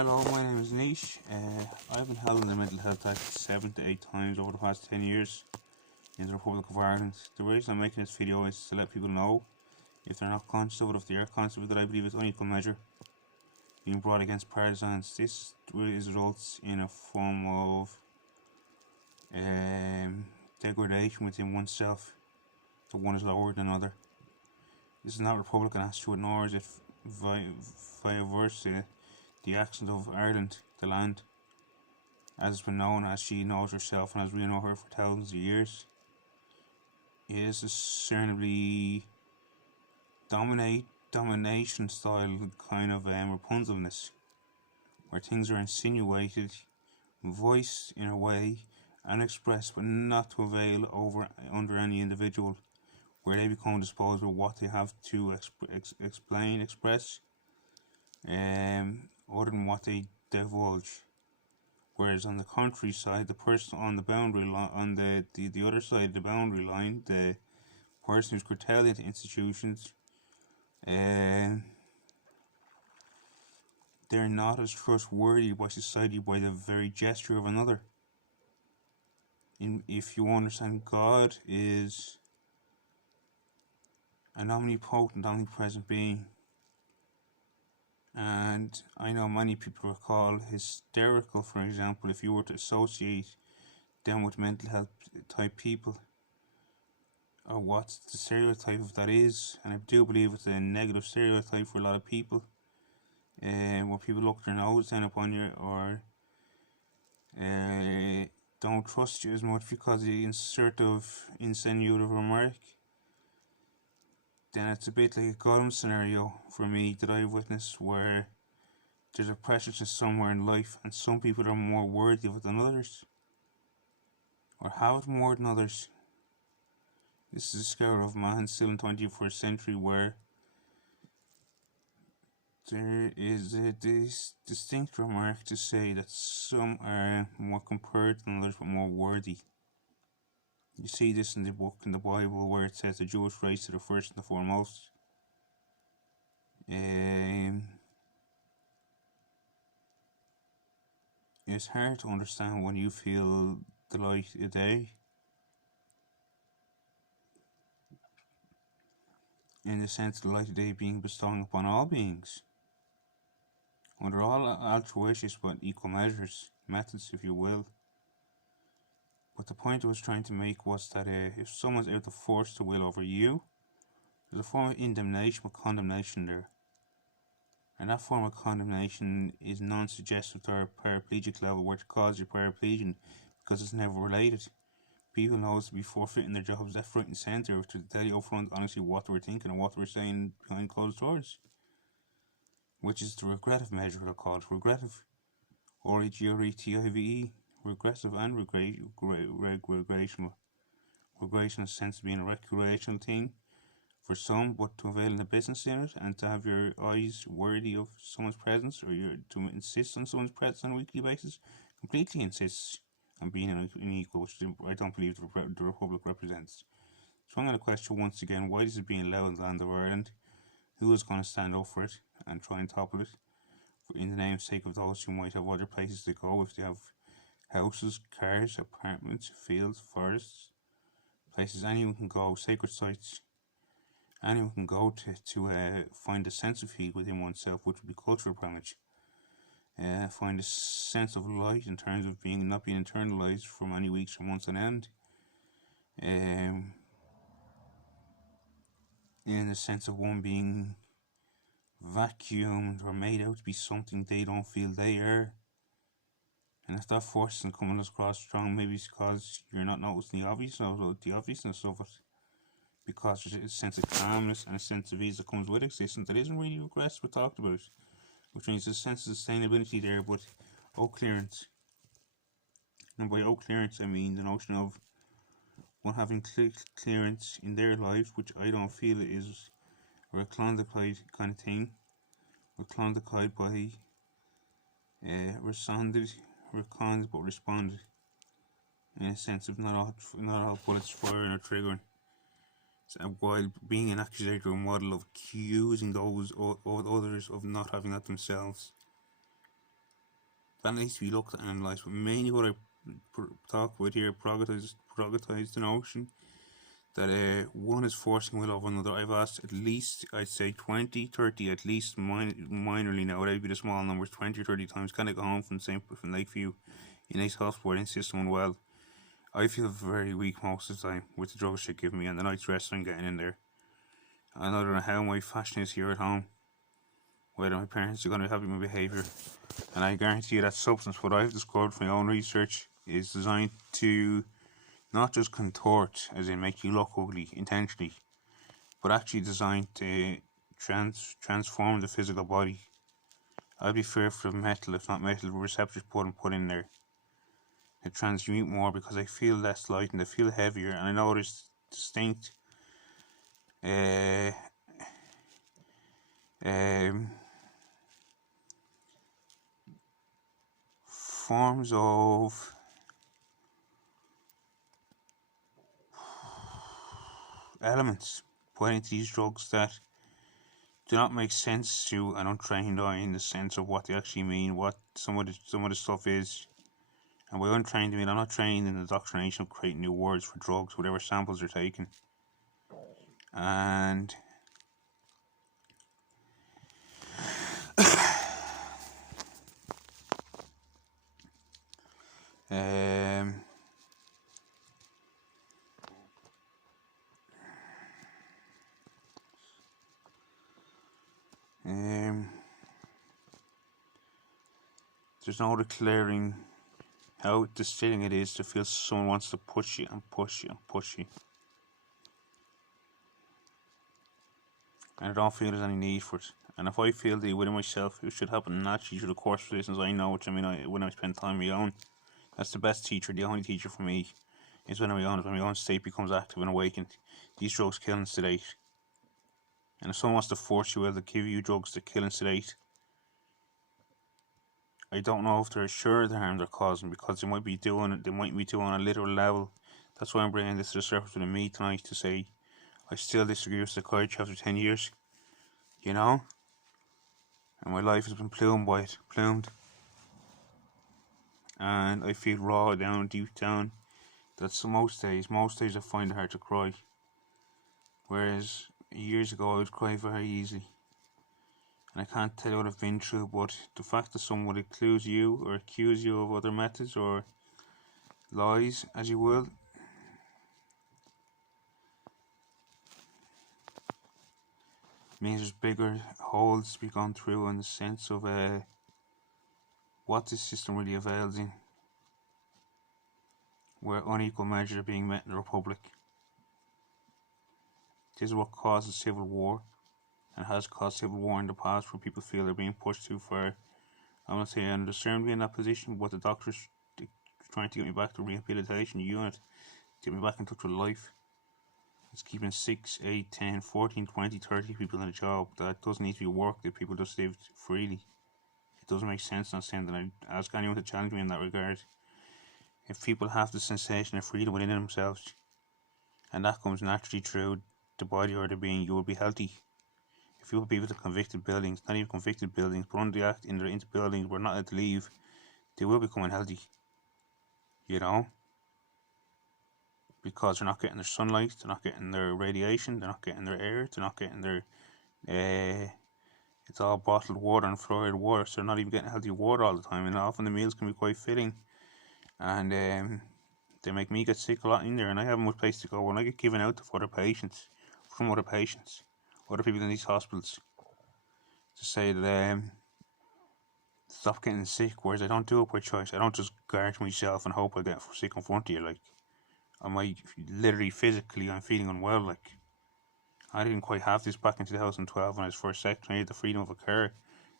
Hello, my name is Nish. I've been held in the mental health act 7 to 8 times over the past 10 years in the Republic of Ireland. The reason I'm making this video is to let people know, if they're not conscious of it, if they are conscious of it, that I believe it's unequal measure being brought against partisans. This results in a form of degradation within oneself, that one is lower than another. This is not Republican attitude, nor is it vice versa. The accent of Ireland, the land, as it's been known, as she knows herself and as we know her for thousands of years, is discernibly domination style kind of Rapunzelness, where things are insinuated, voiced in a way, and expressed, but not to avail under any individual, where they become disposable of what they have to express, other than what they divulge. Whereas on the countryside, the person on the boundary line, on the other side of the boundary line, the person who's curtailing the institutions, they're not as trustworthy by society by the very gesture of another. If you understand, God is an omnipotent, omnipresent being. And I know many people recall hysterical, for example, if you were to associate them with mental health type people, or what the stereotype of that is. And I do believe it's a negative stereotype for a lot of people, where people look their nose down upon you, or don't trust you as much because of the insinuative remark. Then it's a bit like a Gollum scenario for me that I've witnessed, where there's a precious somewhere in life, and some people are more worthy of it than others, or have it more than others. This is a scour of man still in the 21st century, where there is a distinct remark to say that some are more compared than others, but more worthy. You see this in the Bible, where it says the Jewish race are the first and the foremost. It's hard to understand when you feel the light of day, in the sense of the light of day being bestowed upon all beings, under all altruistic but equal methods, if you will. But the point I was trying to make was that if someone's able to force the will over you, there's a form of indemnation with condemnation there. And that form of condemnation is non-suggestive to our paraplegic level, where it causes you paraplegic because it's never related. People know to be forfeiting their jobs left, right and centre, to tell you up front honestly what they were thinking and what they were saying behind closed doors. Which is the regressive measure, they're called. Regressive. R-E-G-R-E-T-I-V-E. Regressive and regressional. Regression in the sense of being a recreational thing for some, but to avail in the business in it, and to have your eyes worthy of someone's presence, or to insist on someone's presence on a weekly basis, completely insists on being an equal, which I don't believe the Republic represents. So I'm going to question once again, why is it being allowed in the land of Ireland? Who is going to stand up for it and try and topple it, in the namesake of those who might have other places to go, if they have houses, cars, apartments, fields, forests, places anyone can go, sacred sites, anyone can go to find a sense of heat within oneself, which would be cultural damage. Find a sense of light in terms of not being internalized for many weeks or months on end. In the sense of one being vacuumed or made out to be something they don't feel they are. And if that force isn't coming across strong, maybe it's because you're not noticing the obviousness of it. Because there's a sense of calmness and a sense of ease that comes with existence that isn't really regressed but talked about. Which means there's a sense of sustainability there, but clearance. And by clearance I mean the notion of one having clearance in their lives, which I don't feel is a Klondike kind of thing. We're Klondike by reconded but responded, in a sense of not all bullets firing or triggering. So while being an accusatory model of accusing those others of not having that themselves. that needs to be looked at and analysed. But mainly what I talk about here, prioritise the notion that one is forcing will of another. I've asked at least, I'd say 20, 30, at least minorly now, whatever be the small numbers, 20 or 30 times. Can I go home from Lakeview in Ace Hospital in system and well? I feel very weak most of the time with the drugs they give me and the night's rest I'm getting in there. And I don't know how my fashion is here at home, whether my parents are going to be happy with my behaviour. And I guarantee you that substance, what I've discovered from my own research, is designed to not just contort, as in make you look ugly intentionally, but actually designed to transform the physical body. I'd be fearful of metal, if not metal receptors put in there. To transmute more because I feel less light and I feel heavier, and I know there's distinct forms of elements put into these drugs that do not make sense to an untrained eye in the sense of what they actually mean, what some of the stuff is. And by untrained, I mean I'm not trained in the indoctrination of creating new words for drugs, whatever samples are taken. And there's no declaring how distilling it is to feel someone wants to push you and push you and push you. And I don't feel there's any need for it. And if I feel that within myself, it should happen naturally through the course of lessons I know, which I mean, when I spend time on my own, that's the best teacher, the only teacher for me, is when my own state becomes active and awakened. These drugs kill and sedate. And if someone wants to force you to give you drugs to kill and sedate, I don't know if they're sure of the harm they're causing, because they might be doing it on a literal level. That's why I'm bringing this to the surface with me tonight, to say I still disagree with psychiatry after 10 years, you know? And my life has been plumed. And I feel raw deep down. That's most days I find it hard to cry. Whereas years ago I would cry very easily. And I can't tell you what I've been through, but the fact that someone would accuse you of other methods or lies, as you will, means there's bigger holes to be gone through in the sense of what this system really avails in, where unequal measures are being met in the Republic. This is what causes civil war, and has caused civil war in the past, where people feel they're being pushed too far. I'm not saying I understand me in that position, but the doctors trying to get me back to rehabilitation unit, get me back in touch with life. It's keeping 6, 8, 10, 14, 20, 30 people in a job that doesn't need to be worked if people just live freely. It doesn't make sense. Not saying that I ask anyone to challenge me in that regard. If people have the sensation of freedom within themselves, and that comes naturally through the body or the being, you will be healthy. If you have people to convicted buildings, not even convicted buildings, but under the act into buildings we're not allowed to leave, they will become unhealthy. You know? Because they're not getting their sunlight, they're not getting their radiation, they're not getting their air, they're not getting their it's all bottled water and fluoride water, so they're not even getting healthy water all the time, and often the meals can be quite filling, and they make me get sick a lot in there, and I haven't much place to go. When I get given out to other patients, other people in these hospitals, to say that stop getting sick, whereas I don't do it by choice. I don't just guard myself and hope I get sick in front of you. Like, I might literally physically, I'm feeling unwell. Like, I didn't quite have this back in 2012 when I was first sick. I needed the freedom of a car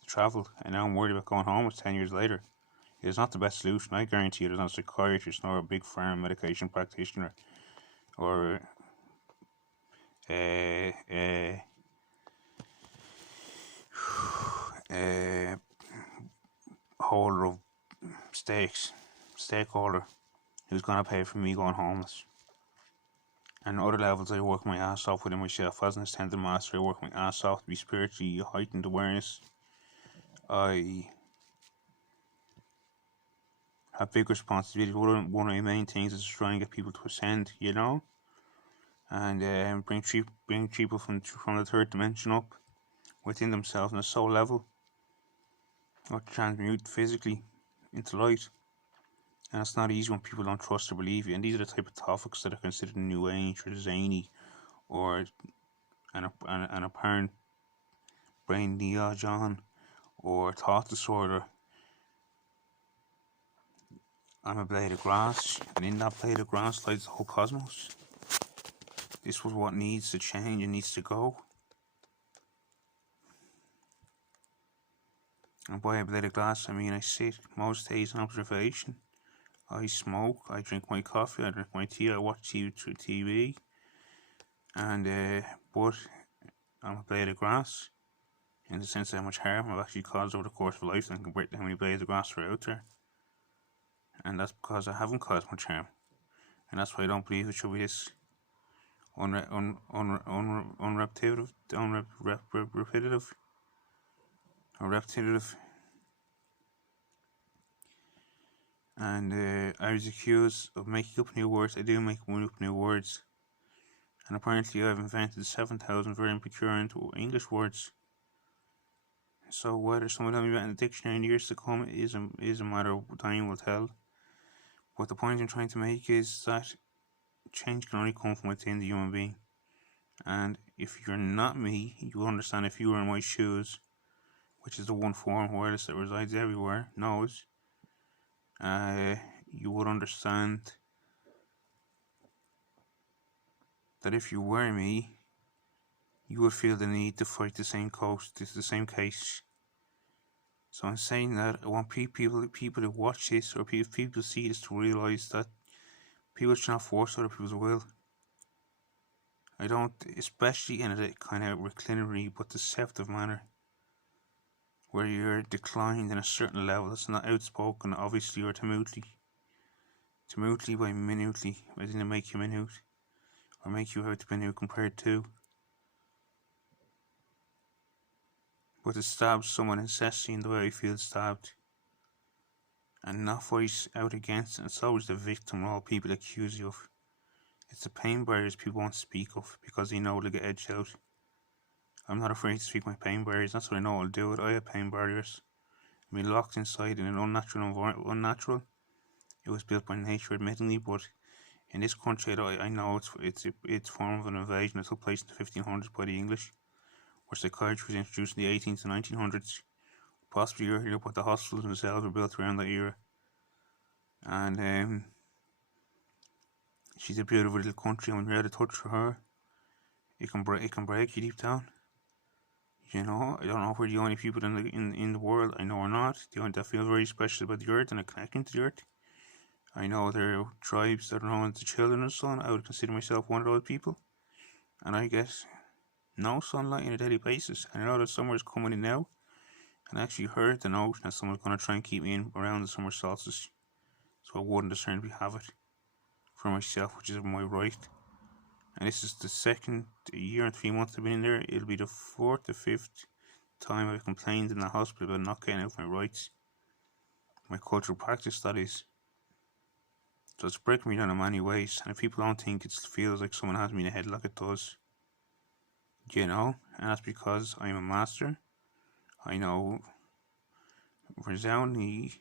to travel, and now I'm worried about going home. It's 10 years later. It is not the best solution. I guarantee you there's not a psychiatrist nor a big pharma medication practitioner or holder of stakeholder who's going to pay for me going homeless. And on other levels, I work my ass off within myself. As an ascended master, I work my ass off to be spiritually heightened awareness. I have big responsibilities. One of the main things is to try and get people to ascend, and bring people from the third dimension up within themselves on a soul level, or transmute physically into light. And it's not easy when people don't trust or believe you. And these are the type of topics that are considered new age or zany, or an apparent brain neogon, or thought disorder. I'm a blade of grass, and in that blade of grass lies the whole cosmos. This was what needs to change and needs to go. And by a blade of glass, I mean I sit most days in observation. I smoke, I drink my coffee, I drink my tea, I watch TV, and but I'm a blade of grass, in the sense of how much harm I've actually caused over the course of life, and compared to how many blades of grass are out there. And that's because I haven't caused much harm, and that's why I don't believe it should be this repetitive. And I was accused of making up new words. I do make up new words, and apparently I've invented 7,000 very peculiar English words. So whether someone will tell me about in the dictionary in years to come is a matter of time will tell. But the point I'm trying to make is that change can only come from within the human being. And if you're not me, you will understand if you were in my shoes, which is the one form of awareness that resides everywhere, knows, you would understand that if you were me, you would feel the need to fight the same case. So I'm saying that I want people to watch this, or if people see this, to realise that people should not force other people's will. I don't, especially in a kind of reclinatory but deceptive manner, where you're declined in a certain level that's not outspoken, obviously, or temutely by minutely. I didn't make you minute, or make you out to be minute compared to. But to stab someone incessantly in the way I feel stabbed, and not voice out against it, it's always the victim all people accuse you of. It's the pain barriers people won't speak of because they know they'll get edged out. I'm not afraid to speak my pain barriers. That's what I know I'll do it. I have pain barriers. I mean, locked inside in an unnatural. It was built by nature, admittedly, but in this country, I know it's a form of an invasion that took place in the 1500s by the English, where psychiatry was introduced in the 18th to 1900s, possibly earlier, but the hospitals themselves were built around that era. And she's a beautiful little country, and when you're out of touch with her, it can break you deep down. I don't know if we're the only people in the world. I know we're not. The only that feel very special about the earth and are connecting to the earth. I know there are tribes that are known as the children of the sun. I would consider myself one of those people. And I get no sunlight on a daily basis. And I know that summer is coming in now. And I actually heard the note that someone's going to try and keep me in around the summer solstice, so I wouldn't discernibly have it for myself, which is my right. And this is the second year and 3 months I've been in there. It'll be the 4th or 5th time I've complained in the hospital about not getting out my rights. My cultural practice, that is. So it's breaking me down in many ways. And if people don't think it feels like someone has me in a headlock, it does. And that's because I'm a master. I know resoundingly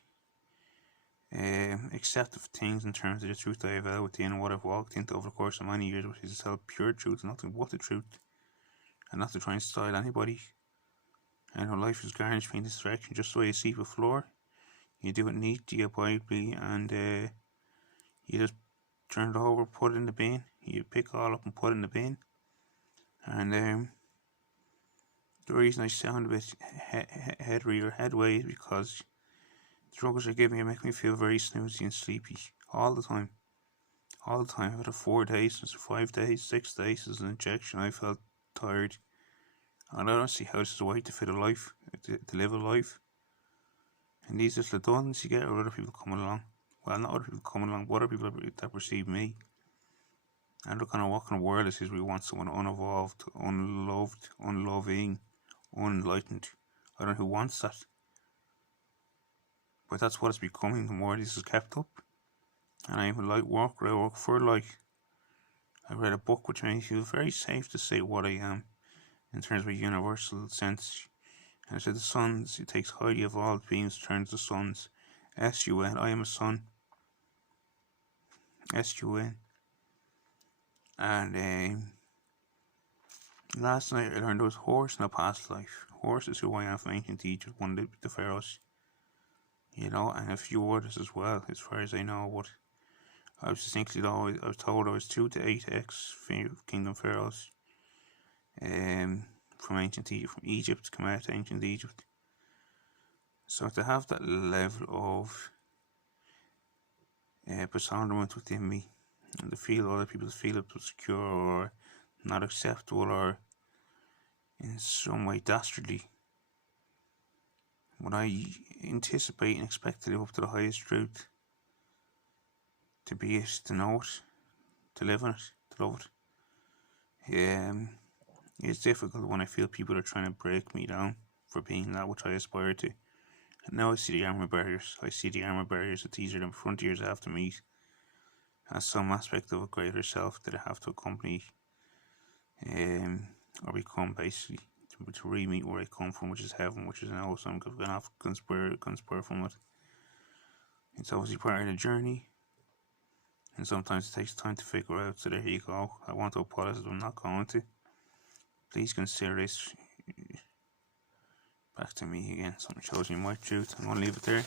accepted things in terms of the truth I have out within and what I've walked into over the course of many years, which is to tell pure truth, nothing but the truth, and not to try and style anybody. And how life is garnished me in this direction, just the way you sweep a floor. You do it neatly, quietly, and you just turn it over, put it in the bin. You pick it all up and put it in the bin. And the reason I sound a bit headry or headway is because the drugs are giving me make me feel very snoozy and sleepy all the time. I've had it 4 days, since 5 days, 6 days since an injection. I felt tired. And I don't see how this is a way to fit a life, to live a life. And these little dons you get are other people coming along. Well, not other people coming along, but other people that perceive me. And they're kind of what kind of world this is. We want someone unevolved, unloved, unloving, unenlightened. I don't know who wants that. But that's what it's becoming the more this is kept up. And I even like work where I work for, like, I read a book which makes you very safe to say what I am in terms of a universal sense. And it said the sons, it takes highly evolved beings to turn to sons. S-U-N, I am a son. S-U-N. And last night I learned there was horse in a past life. Horse is who I am from ancient Egypt, one of the pharaohs. You know, and a few others as well, as far as I know. But I was distinctly I was told I was 2 to 8 ex-kingdom pharaohs. From ancient Egypt, come out to ancient Egypt. So to have that level of persona within me, and to feel other people feel it was secure or not acceptable or in some way dastardly, when I anticipate and expect to live up to the highest truth, to be it, to know it, to live in it, to love it, it's difficult when I feel people are trying to break me down for being that which I aspire to. And now I see the armour barriers. I see the armour barriers that these are the frontiers I have to meet as some aspect of a greater self that I have to accompany or become, basically, to re-meet where I come from, which is heaven, which is now, so I'm going to have to conspire from it. It's obviously part of the journey, and sometimes it takes time to figure out, so there you go. I want to apologise, but I'm not going to. Please consider this back to me again. Something shows me my truth. I'm going to leave it there.